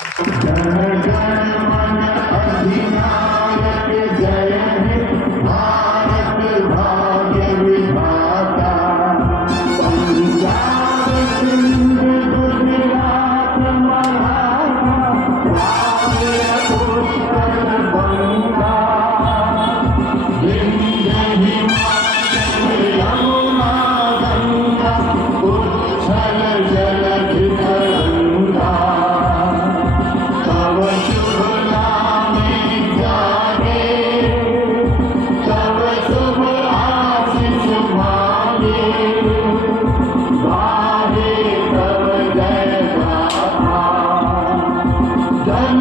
जन गण मन अधिनायक जय हे भारत भाग्य विधाता पंजाब सिंध गुजरात मराठा द्राविड़ उत्कल बंगा विंध्य हिमाचल यमुना गंगा उच्छल जलधि तरंगा तव शुभ नामे जागे तव शुभ आशीष मांगे गाहे तव जय गाथा जन